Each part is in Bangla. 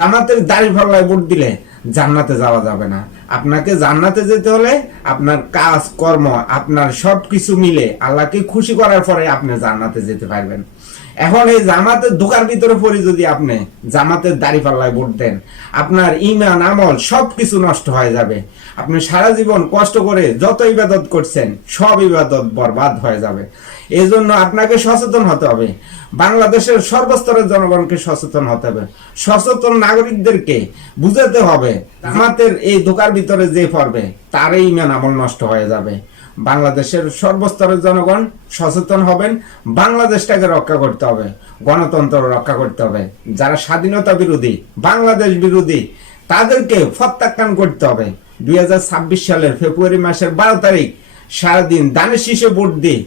জান্নাতের দাড়ি ফাল্লায় ভোট দিলে জান্নাতে যাওয়া যাবে না। আপনাকে জান্নাতে যেতে হলে আপনার কাজ, কর্ম, আপনার সব কিছু মিলে আল্লাহকে খুশি করার পরে আপনি জান্নাতে যেতে পারবেন। এখন এই জামাতের ধোকার ভিতরে পড়ে যদি আপনি জামাতের দাড়ি পাল্লায় ভোট দেন, আপনার ইমান, আমল সব কিছু নষ্ট হয়ে যাবে। আপনি সারা জীবন কষ্ট করে যত ইবাদত করছেন, সব ইবাদত বরবাদ হয়ে যাবে। এই জন্য আপনাকে সচেতন হতে হবে। বাংলাদেশের সর্বস্তরের জনগণকে সচেতন হতে হবে। সচেতন নাগরিকদেরকে বুঝাতে হবে, জামাতের এই ধোকার ভিতরে যে পড়বে, তারই ইমান, আমল নষ্ট হয়ে যাবে। বাংলাদেশের সর্বস্তরের জনগণ সচেতন হবেন, বাংলাদেশটাকে রক্ষা করতে হবে, গণতন্ত্র রক্ষা করতে হবে। যারা স্বাধীনতা বিরোধী, বাংলাদেশ বিরোধী, তাদেরকে প্রত্যাখ্যান করতে হবে। দুই হাজার ছাব্বিশ সালের ফেব্রুয়ারি মাসের বারো তারিখ, সারাদিন দানের শীষে ভোট দিয়ে,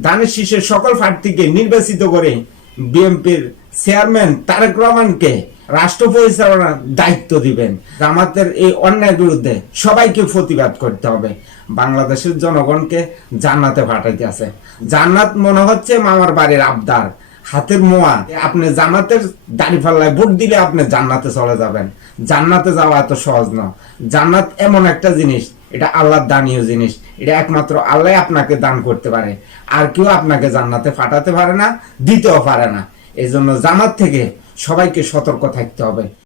দানের শীষে সকল প্রার্থীকে নির্বাচিত করে বিএনপির চেয়ারম্যান তারেক রহমানকে রাষ্ট্র পরিচালনার দায়িত্ব দিবেন। জামাতের এই অন্যায় বিরুদ্ধে সবাইকে প্রতিবাদ করতে হবে। বাংলাদেশের জনগণকে জান্নাতে পাঠাইতে আছে। জান্নাত মনে হচ্ছে মামার বাড়ির আবদার। হাতের মোয়া। আপনি জান্নাতের দাড়ি পাল্লায় ভোট দিলে আপনি জান্নাতে চলে যাবেন। জান্নাতে যাওয়া এত সহজ না। জান্নাত এমন একটা জিনিস, এটা আল্লাহর দানীয় জিনিস। এটা একমাত্র আল্লাহ আপনাকে দান করতে পারে। আর কেউ আপনাকে জান্নাতে ফাটাতে পারে না, দিতেও পারে না। এজন্য জন্য জামাত থেকে সবাইকে সতর্ক থাকতে হবে।